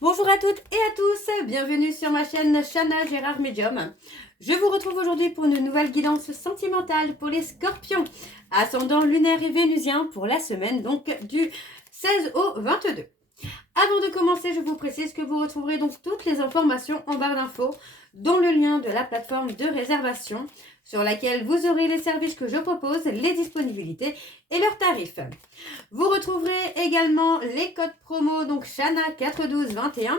Bonjour à toutes et à tous, bienvenue sur ma chaîne Chana Gérard Medium. Je vous retrouve aujourd'hui pour une nouvelle guidance sentimentale pour les scorpions, ascendant lunaire et vénusien pour la semaine donc du 16 au 22. Avant de commencer, je vous précise que vous retrouverez donc toutes les informations en barre d'infos, dont le lien de la plateforme de réservation sur laquelle vous aurez les services que je propose, les disponibilités et leurs tarifs. Vous retrouverez également les codes promo, donc Chana 41221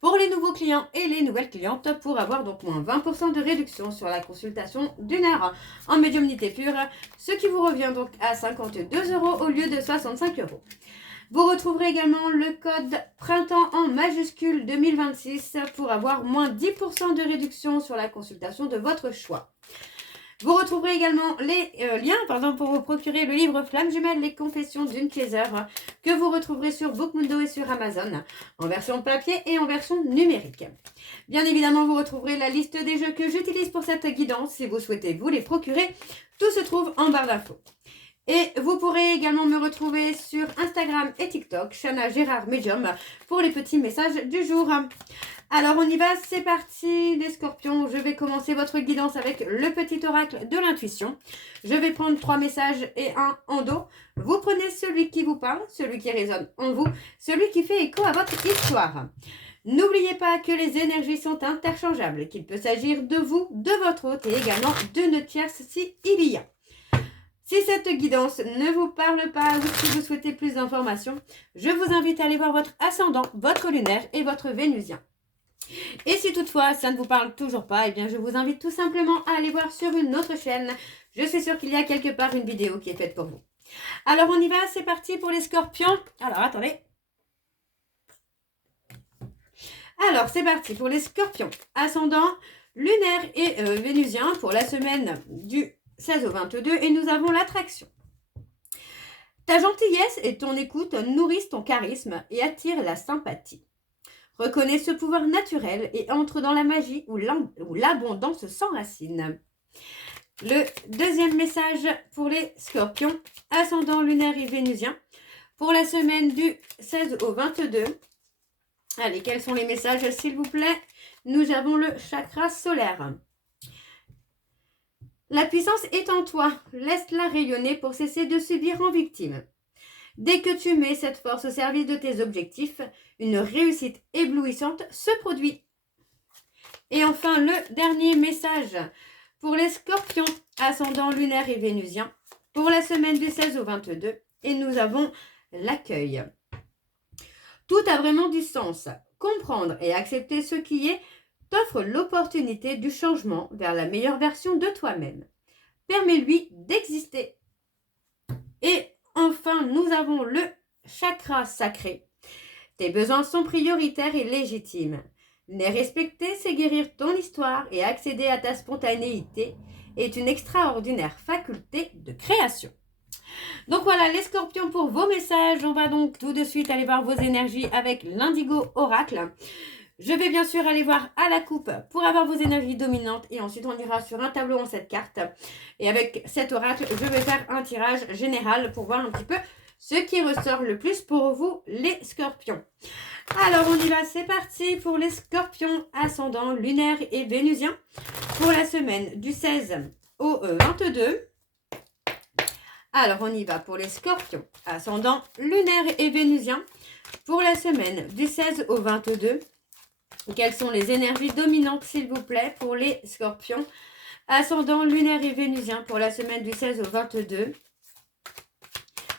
pour les nouveaux clients et les nouvelles clientes pour avoir donc moins 20% de réduction sur la consultation d'une heure en médiumnité pure, ce qui vous revient donc à 52 € au lieu de 65 €. Vous retrouverez également le code printemps en majuscule 2026 pour avoir moins 10% de réduction sur la consultation de votre choix. Vous retrouverez également les liens pour vous procurer le livre Flamme Jumelle, les confessions d'une chaser que vous retrouverez sur Bookmundo et sur Amazon en version papier et en version numérique. Bien évidemment, vous retrouverez la liste des jeux que j'utilise pour cette guidance si vous souhaitez vous les procurer. Tout se trouve en barre d'infos. Et vous pourrez également me retrouver sur Instagram et TikTok, Chana Gérard Medium, pour les petits messages du jour. Alors on y va, c'est parti les scorpions. Je vais commencer votre guidance avec le petit oracle de l'intuition. Je vais prendre 3 messages et un en dos. Vous prenez celui qui vous parle, celui qui résonne en vous, celui qui fait écho à votre histoire. N'oubliez pas que les énergies sont interchangeables, qu'il peut s'agir de vous, de votre hôte et également de notre tierce si il y a. Si cette guidance ne vous parle pas ou si vous souhaitez plus d'informations, je vous invite à aller voir votre ascendant, votre lunaire et votre vénusien. Et si toutefois ça ne vous parle toujours pas, eh bien je vous invite tout simplement à aller voir sur une autre chaîne. Je suis sûre qu'il y a quelque part une vidéo qui est faite pour vous. Alors on y va, c'est parti pour les scorpions. Alors attendez. Alors c'est parti pour les scorpions. Ascendant, lunaire et vénusien pour la semaine du 16 au 22 et nous avons l'attraction. Ta gentillesse et ton écoute nourrissent ton charisme et attirent la sympathie. Reconnais ce pouvoir naturel et entre dans la magie où l'abondance s'enracine. Le deuxième message pour les scorpions, ascendant lunaire et vénusien, pour la semaine du 16 au 22. Allez, quels sont les messages s'il vous plaît? Nous avons le chakra solaire. La puissance est en toi, laisse-la rayonner pour cesser de subir en victime. Dès que tu mets cette force au service de tes objectifs, une réussite éblouissante se produit. Et enfin, le dernier message pour les scorpions, ascendant lunaire et vénusien, pour la semaine du 16 au 22. Et nous avons l'accueil. Tout a vraiment du sens. Comprendre et accepter ce qui est t'offre l'opportunité du changement vers la meilleure version de toi-même. Permets-lui d'exister. Et enfin, nous avons le chakra sacré. Tes besoins sont prioritaires et légitimes. Les respecter, c'est guérir ton histoire et accéder à ta spontanéité est une extraordinaire faculté de création. Donc voilà les scorpions pour vos messages. On va donc tout de suite aller voir vos énergies avec l'indigo oracle. Je vais bien sûr aller voir à la coupe pour avoir vos énergies dominantes et ensuite on ira sur un tableau en 7 cartes. Et avec cet oracle, je vais faire un tirage général pour voir un petit peu ce qui ressort le plus pour vous les scorpions. Alors on y va, c'est parti pour les scorpions ascendant lunaire et vénusien pour la semaine du 16 au 22. Alors on y va pour les scorpions ascendant lunaire et vénusien pour la semaine du 16 au 22. Quelles sont les énergies dominantes, s'il vous plaît, pour les scorpions ascendant lunaire et vénusien pour la semaine du 16 au 22.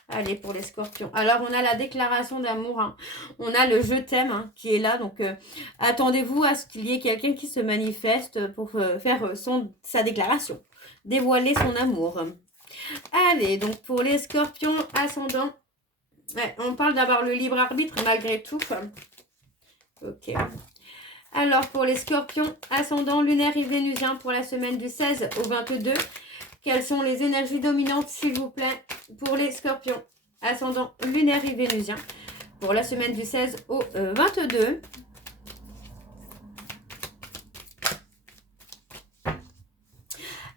Allez, pour les scorpions. Alors, on a la déclaration d'amour. Hein. On a le je t'aime hein, qui est là. Donc, attendez-vous à ce qu'il y ait quelqu'un qui se manifeste pour faire sa déclaration. Dévoiler son amour. Allez, donc pour les scorpions ascendants. Ouais, on parle d'avoir le libre arbitre malgré tout. Ok. Alors, pour les scorpions ascendants lunaire et vénusien pour la semaine du 16 au 22. Quelles sont les énergies dominantes, s'il vous plaît, pour les scorpions ascendant lunaire et vénusien pour la semaine du 16 au 22.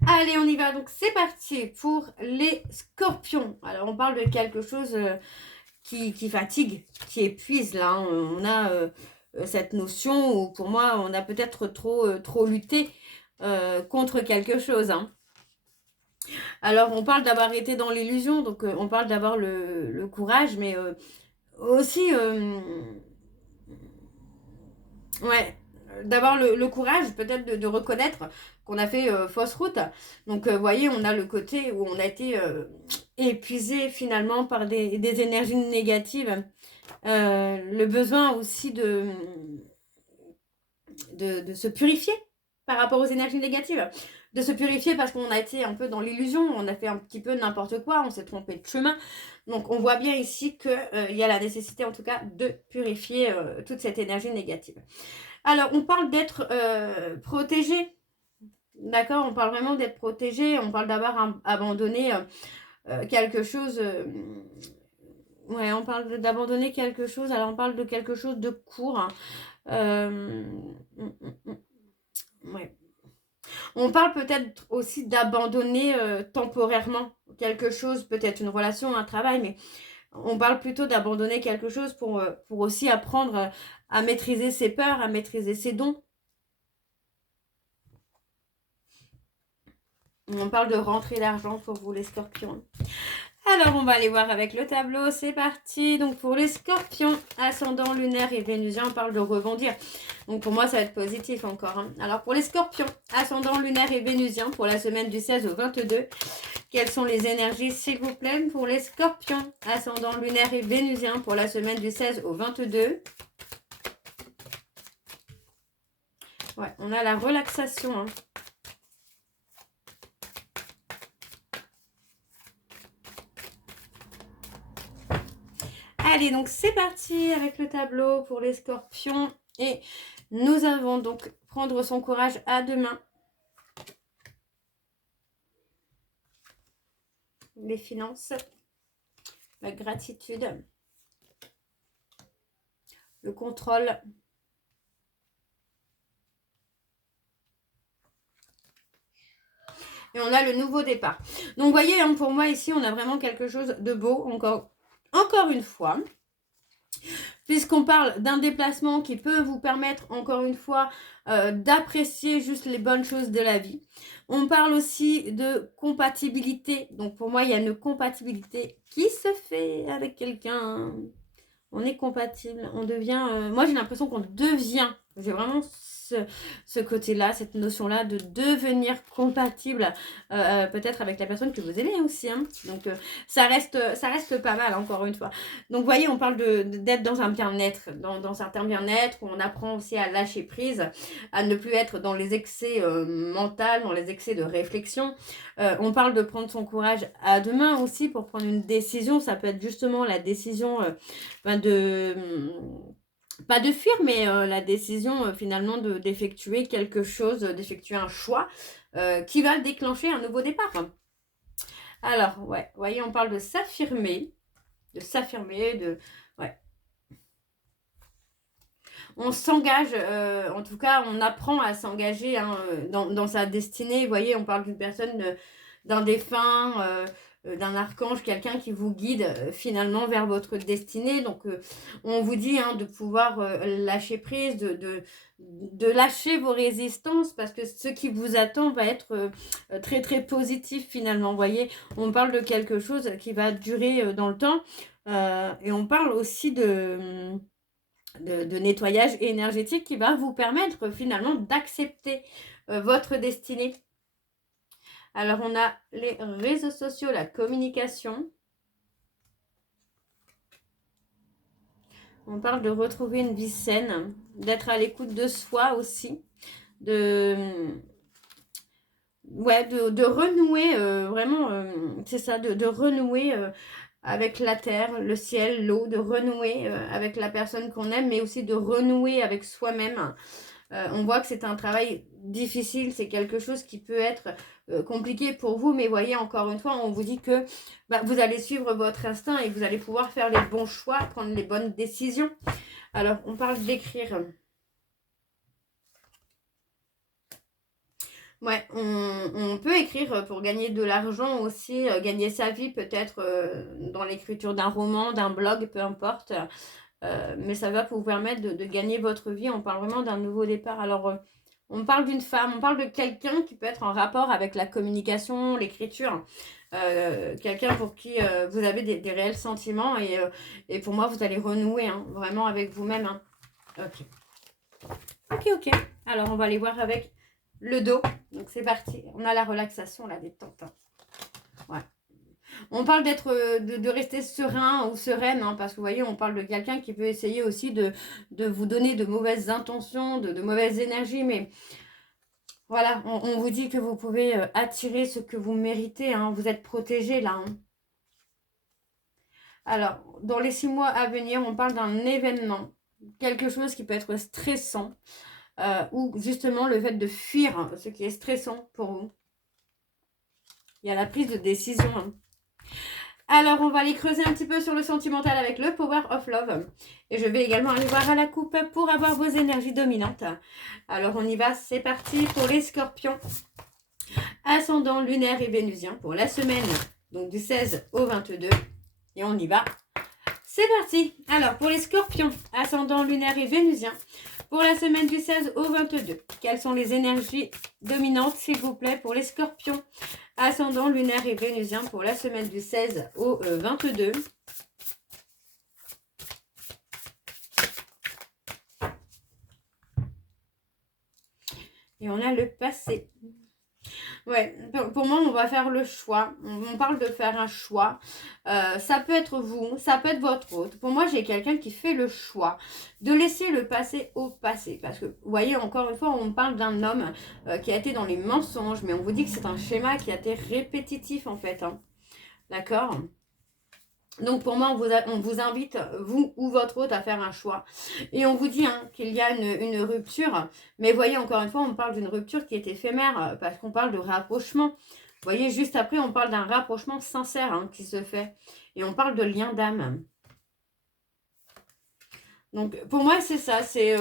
Allez, on y va. Donc, c'est parti pour les scorpions. Alors, on parle de quelque chose qui fatigue, qui épuise. Là, on a cette notion où pour moi on a peut-être trop lutté contre quelque chose. Hein. Alors on parle d'avoir été dans l'illusion, donc on parle d'avoir le courage, mais aussi ouais, d'avoir le courage peut-être de reconnaître qu'on a fait fausse route. Donc vous voyez, on a le côté où on a été épuisé finalement par des énergies négatives. Le besoin aussi de se purifier par rapport aux énergies négatives. De se purifier parce qu'on a été un peu dans l'illusion, on a fait un petit peu n'importe quoi, on s'est trompé de chemin. Donc on voit bien ici qu'il y a la nécessité en tout cas de purifier toute cette énergie négative. Alors on parle d'être protégé, d'accord? On parle vraiment d'être protégé, on parle d'avoir abandonné quelque chose... ouais, on parle d'abandonner quelque chose, alors on parle de quelque chose de court. Hein. Ouais. On parle peut-être aussi d'abandonner temporairement quelque chose, peut-être une relation, un travail, mais on parle plutôt d'abandonner quelque chose pour aussi apprendre à maîtriser ses peurs, à maîtriser ses dons. On parle de rentrer l'argent pour vous les scorpions. Alors, on va aller voir avec le tableau. C'est parti. Donc, pour les scorpions, ascendant lunaire et vénusien, on parle de rebondir. Donc, pour moi, ça va être positif encore. Hein. Alors, pour les scorpions, ascendant lunaire et vénusien, pour la semaine du 16 au 22, quelles sont les énergies, s'il vous plaît? Pour les scorpions, ascendant lunaire et vénusien, pour la semaine du 16 au 22. Ouais, on a la relaxation. Hein. Allez, donc c'est parti avec le tableau pour les scorpions. Et nous avons donc prendre son courage à deux mains. Les finances, la gratitude, le contrôle. Et on a le nouveau départ. Donc, vous voyez, hein, pour moi, ici, on a vraiment quelque chose de beau, encore une fois. Puisqu'on parle d'un déplacement qui peut vous permettre, encore une fois, d'apprécier juste les bonnes choses de la vie. On parle aussi de compatibilité. Donc, pour moi, il y a une compatibilité qui se fait avec quelqu'un. On est compatible, on devient... moi, j'ai l'impression qu'on devient. J'ai vraiment ce côté-là, cette notion-là de devenir compatible, peut-être avec la personne que vous aimez aussi. Hein. Donc, ça reste pas mal, encore une fois. Donc, vous voyez, on parle d'être dans un bien-être, dans certains bien-être, où on apprend aussi à lâcher prise, à ne plus être dans les excès mentaux, dans les excès de réflexion. On parle de prendre son courage à deux mains aussi pour prendre une décision. Ça peut être justement la décision... pas de fuir, mais la décision finalement d'effectuer quelque chose, d'effectuer un choix qui va déclencher un nouveau départ. Alors, ouais, vous voyez, on parle de s'affirmer, ouais. On s'engage, en tout cas, on apprend à s'engager hein, dans sa destinée. Vous voyez, on parle d'une personne, d'un défunt, d'un archange, quelqu'un qui vous guide finalement vers votre destinée. Donc, on vous dit hein, de pouvoir lâcher prise, de lâcher vos résistances parce que ce qui vous attend va être très, très positif finalement. Vous voyez, on parle de quelque chose qui va durer dans le temps et on parle aussi de nettoyage énergétique qui va vous permettre finalement d'accepter votre destinée. Alors, on a les réseaux sociaux, la communication. On parle de retrouver une vie saine, d'être à l'écoute de soi aussi, de renouer, vraiment, c'est ça, de renouer avec la terre, le ciel, l'eau, de renouer avec la personne qu'on aime, mais aussi de renouer avec soi-même. On voit que c'est un travail difficile, c'est quelque chose qui peut être compliqué pour vous, mais voyez, encore une fois, on vous dit que vous allez suivre votre instinct et vous allez pouvoir faire les bons choix, prendre les bonnes décisions. Alors, on parle d'écrire. Ouais, on peut écrire pour gagner de l'argent aussi, gagner sa vie peut-être dans l'écriture d'un roman, d'un blog, peu importe. mais ça va vous permettre de gagner votre vie. On parle vraiment d'un nouveau départ. Alors, on parle d'une femme, on parle de quelqu'un qui peut être en rapport avec la communication, l'écriture. Quelqu'un pour qui vous avez des réels sentiments et pour moi, vous allez renouer hein, vraiment avec vous-même. Hein. Ok. Alors, on va aller voir avec le dos. Donc, c'est parti. On a la relaxation, la détente. Hein. Ouais. On parle de rester serein ou sereine, hein, parce que vous voyez, on parle de quelqu'un qui peut essayer aussi de vous donner de mauvaises intentions, de mauvaises énergies, mais voilà, on vous dit que vous pouvez attirer ce que vous méritez, hein, vous êtes protégé là. Hein. Alors, dans les 6 mois à venir, on parle d'un événement, quelque chose qui peut être stressant, ou justement le fait de fuir hein, ce qui est stressant pour vous. Il y a la prise de décision. Hein. Alors, on va aller creuser un petit peu sur le sentimental avec le Power of Love. Et je vais également aller voir à la coupe pour avoir vos énergies dominantes. Alors, on y va. C'est parti pour les scorpions. Ascendant lunaire et vénusien pour la semaine donc du 16 au 22. Et on y va. C'est parti. Alors, pour les scorpions, ascendant lunaire et vénusien pour la semaine du 16 au 22. Quelles sont les énergies dominantes, s'il vous plaît, pour les scorpions ascendant lunaire et vénusien pour la semaine du 16 au 22. Et on a le passé. Ouais, pour moi, on va faire le choix. On parle de faire un choix. Ça peut être vous, ça peut être votre autre. Pour moi, j'ai quelqu'un qui fait le choix de laisser le passé au passé. Parce que, vous voyez, encore une fois, on parle d'un homme qui a été dans les mensonges. Mais on vous dit que c'est un schéma qui a été répétitif, en fait. Hein. D'accord ? Donc pour moi, on vous invite, vous ou votre hôte, à faire un choix. Et on vous dit hein, qu'il y a une rupture. Mais voyez, encore une fois, on parle d'une rupture qui est éphémère parce qu'on parle de rapprochement. Vous voyez, juste après, on parle d'un rapprochement sincère hein, qui se fait. Et on parle de lien d'âme. Donc pour moi, c'est ça. C'est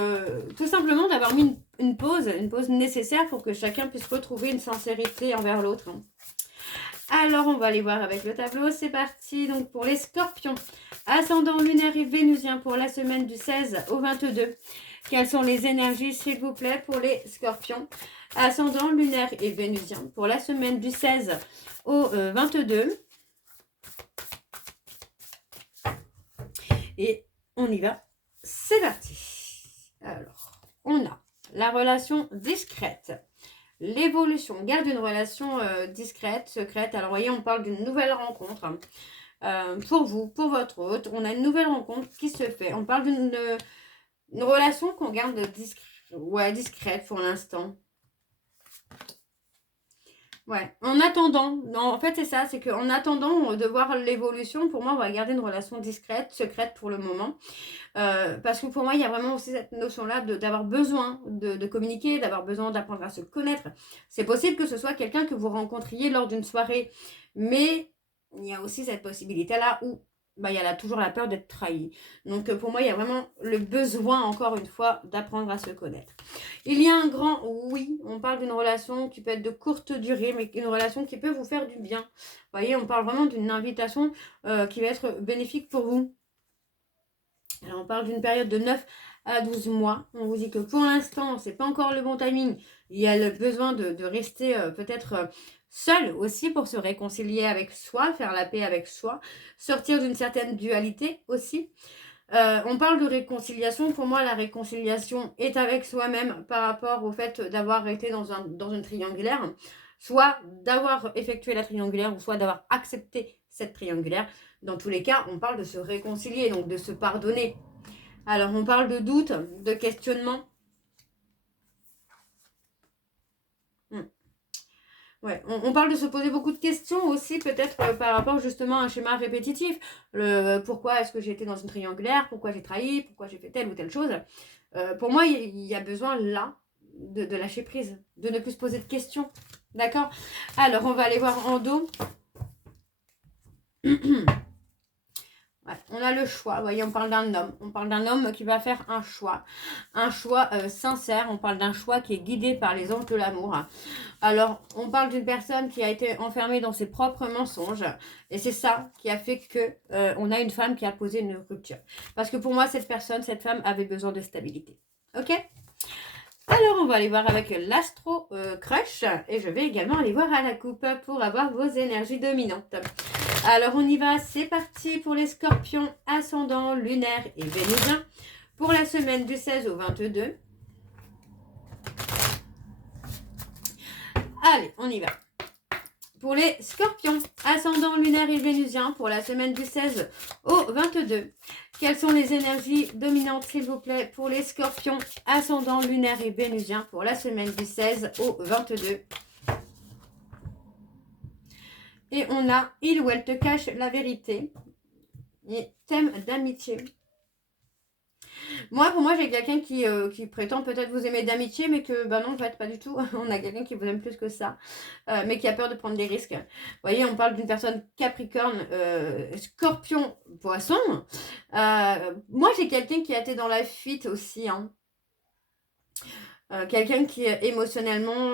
tout simplement d'avoir mis une pause nécessaire pour que chacun puisse retrouver une sincérité envers l'autre. Hein. Alors, on va aller voir avec le tableau. C'est parti. Donc, pour les scorpions, ascendant lunaire et vénusien pour la semaine du 16 au 22. Quelles sont les énergies, s'il vous plaît, pour les scorpions, ascendant lunaire et vénusien pour la semaine du 16 au 22. Et on y va. C'est parti. Alors, on a la relation discrète. L'évolution, on garde une relation discrète, secrète. Alors, vous voyez, on parle d'une nouvelle rencontre. Pour vous, pour votre hôte, on a une nouvelle rencontre qui se fait. On parle d'une relation qu'on garde discrète pour l'instant. Ouais, en attendant, non, en fait c'est ça, c'est qu'en attendant de voir l'évolution, pour moi on va garder une relation discrète, secrète pour le moment. Parce que pour moi il y a vraiment aussi cette notion-là d'avoir besoin de communiquer, d'avoir besoin d'apprendre à se connaître. C'est possible que ce soit quelqu'un que vous rencontriez lors d'une soirée, mais il y a aussi cette possibilité-là où il y a toujours la peur d'être trahi. Donc pour moi il y a vraiment le besoin, encore une fois, d'apprendre à se connaître. Il y a un grand oui, on parle d'une relation qui peut être de courte durée, mais une relation qui peut vous faire du bien. Vous voyez, on parle vraiment d'une invitation qui va être bénéfique pour vous. Alors, on parle d'une période de 9 à 12 mois. On vous dit que pour l'instant, c'est pas encore le bon timing. Il y a le besoin de rester peut-être seul aussi pour se réconcilier avec soi, faire la paix avec soi, sortir d'une certaine dualité aussi. On parle de réconciliation. Pour moi, la réconciliation est avec soi-même par rapport au fait d'avoir été dans une triangulaire, soit d'avoir effectué la triangulaire, ou soit d'avoir accepté cette triangulaire. Dans tous les cas, on parle de se réconcilier, donc de se pardonner. Alors, on parle de doute, de questionnement. Ouais, on parle de se poser beaucoup de questions aussi, peut-être par rapport justement à un schéma répétitif. Pourquoi est-ce que j'ai été dans une triangulaire? Pourquoi j'ai trahi? Pourquoi j'ai fait telle ou telle chose? Pour moi, il y a besoin là de lâcher prise, de ne plus se poser de questions. D'accord? Alors, on va aller voir en dos. Ouais, on a le choix, vous voyez, on parle d'un homme. On parle d'un homme qui va faire un choix sincère. On parle d'un choix qui est guidé par les anges de l'amour. Alors, on parle d'une personne qui a été enfermée dans ses propres mensonges. Et c'est ça qui a fait que on a une femme qui a posé une rupture. Parce que pour moi, cette femme avait besoin de stabilité. Ok? Alors, on va aller voir avec l'Astro Crush. Et je vais également aller voir à la coupe pour avoir vos énergies dominantes. Alors, on y va. C'est parti pour les scorpions ascendants, lunaires et vénusiens. Pour la semaine du 16 au 22. Allez, on y va. Pour les scorpions, ascendants, lunaires et vénusiens, pour la semaine du 16 au 22. Quelles sont les énergies dominantes, s'il vous plaît, pour les scorpions, ascendants, lunaires et vénusiens, pour la semaine du 16 au 22. Et on a il ou elle te cache la vérité. Et thème d'amitié. Pour moi, j'ai quelqu'un qui prétend peut-être vous aimer d'amitié, mais que, bah non, en fait, pas du tout. On a quelqu'un qui vous aime plus que ça, mais qui a peur de prendre des risques. Vous voyez, on parle d'une personne capricorne, scorpion, poisson. Moi, j'ai quelqu'un qui a été dans la fuite aussi, hein. Quelqu'un qui émotionnellement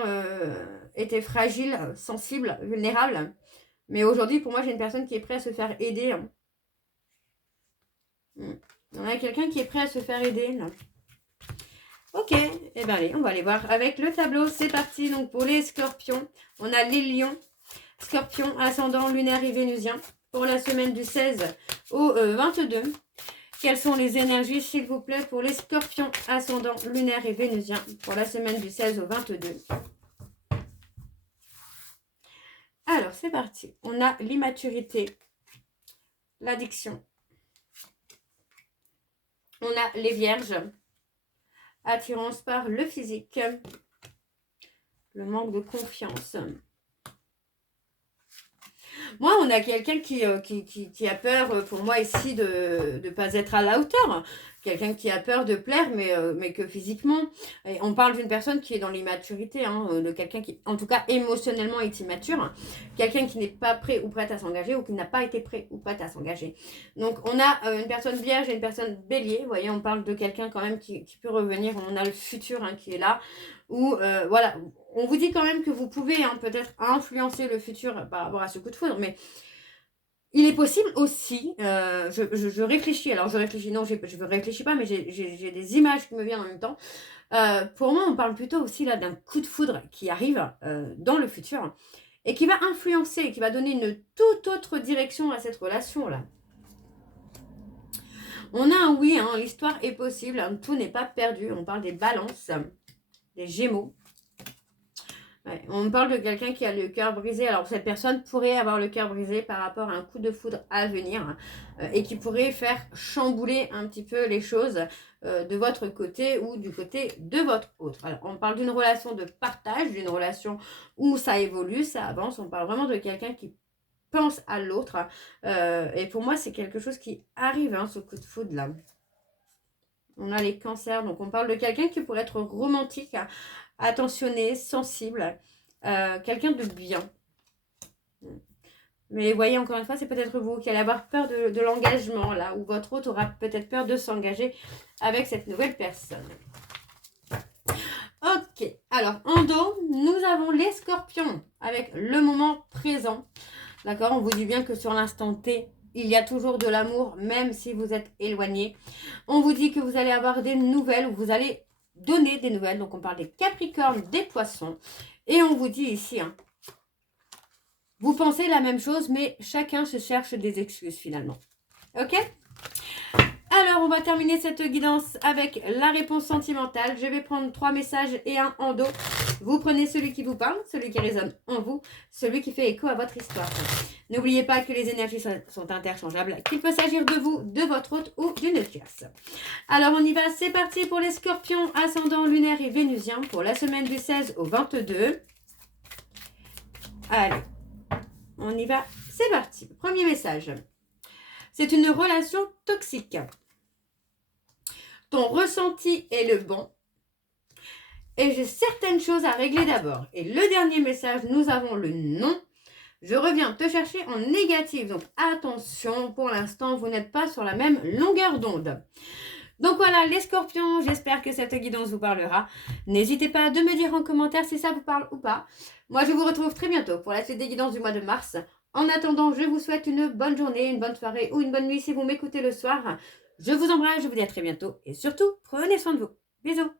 était fragile, sensible, vulnérable. Mais aujourd'hui, pour moi, j'ai une personne qui est prête à se faire aider. Hein. On a quelqu'un qui est prêt à se faire aider. Là. Ok, et bien allez, on va aller voir avec le tableau. C'est parti. Donc pour les scorpions, on a les lions, scorpions, ascendant, lunaire et vénusien. Pour la semaine du 16 au 22. Quelles sont les énergies, s'il vous plaît, pour les scorpions, ascendant, lunaire et vénusien. Pour la semaine du 16 au 22. Alors, c'est parti. On a l'immaturité, l'addiction. On a les vierges, attirance par le physique, le manque de confiance. Moi, on a quelqu'un qui a peur, pour moi ici, de ne pas être à la hauteur. Quelqu'un qui a peur de plaire, mais que physiquement. Et on parle d'une personne qui est dans l'immaturité, hein, de quelqu'un qui, en tout cas, émotionnellement est immature. Quelqu'un qui n'est pas prêt ou prête à s'engager ou qui n'a pas été prêt ou prête à s'engager. Donc, on a une personne vierge et une personne bélier. Vous voyez, on parle de quelqu'un quand même qui peut revenir. On a le futur hein, qui est là. Ou, voilà, on vous dit quand même que vous pouvez hein, peut-être influencer le futur par rapport à ce coup de foudre, mais il est possible aussi, je réfléchis, alors je réfléchis, non, je ne réfléchis pas, mais j'ai des images qui me viennent en même temps. Pour moi, on parle plutôt aussi là d'un coup de foudre qui arrive dans le futur et qui va influencer, qui va donner une toute autre direction à cette relation-là. On a un oui, hein, l'histoire est possible, hein, tout n'est pas perdu, on parle des balances, des gémeaux. Ouais, on parle de quelqu'un qui a le cœur brisé. Alors, cette personne pourrait avoir le cœur brisé par rapport à un coup de foudre à venir et qui pourrait faire chambouler un petit peu les choses de votre côté ou du côté de votre autre. Alors, on parle d'une relation de partage, d'une relation où ça évolue, ça avance. On parle vraiment de quelqu'un qui pense à l'autre. Et pour moi, c'est quelque chose qui arrive, hein, ce coup de foudre-là. On a les cancers, donc on parle de quelqu'un qui pourrait être romantique, attentionné, sensible, quelqu'un de bien. Mais voyez, encore une fois, c'est peut-être vous qui allez avoir peur de l'engagement, là, ou votre autre aura peut-être peur de s'engager avec cette nouvelle personne. Ok, alors en dos, nous avons les scorpions avec le moment présent. D'accord, on vous dit bien que sur l'instant T, il y a toujours de l'amour, même si vous êtes éloigné. On vous dit que vous allez avoir des nouvelles, ou vous allez donner des nouvelles. Donc, on parle des capricornes, des poissons. Et on vous dit ici, hein, vous pensez la même chose, mais chacun se cherche des excuses finalement. Ok ? Alors, on va terminer cette guidance avec la réponse sentimentale. Je vais prendre 3 messages et un en dos. Vous prenez celui qui vous parle, celui qui résonne en vous, celui qui fait écho à votre histoire. N'oubliez pas que les énergies sont interchangeables, qu'il peut s'agir de vous, de votre hôte ou d'une tierce. Alors, on y va. C'est parti pour les scorpions, ascendants, lunaires et vénusiens pour la semaine du 16 au 22. Allez, on y va. C'est parti. Premier message. C'est une relation toxique. Ton ressenti est le bon. Et j'ai certaines choses à régler d'abord. Et le dernier message, nous avons le non. je reviens te chercher en négatif. Donc attention, pour l'instant, vous n'êtes pas sur la même longueur d'onde. Donc voilà les scorpions, j'espère que cette guidance vous parlera. N'hésitez pas à me dire en commentaire si ça vous parle ou pas. Moi je vous retrouve très bientôt pour la suite des guidances du mois de mars. En attendant, je vous souhaite une bonne journée, une bonne soirée ou une bonne nuit si vous m'écoutez le soir. Je vous embrasse, je vous dis à très bientôt et surtout, prenez soin de vous. Bisous.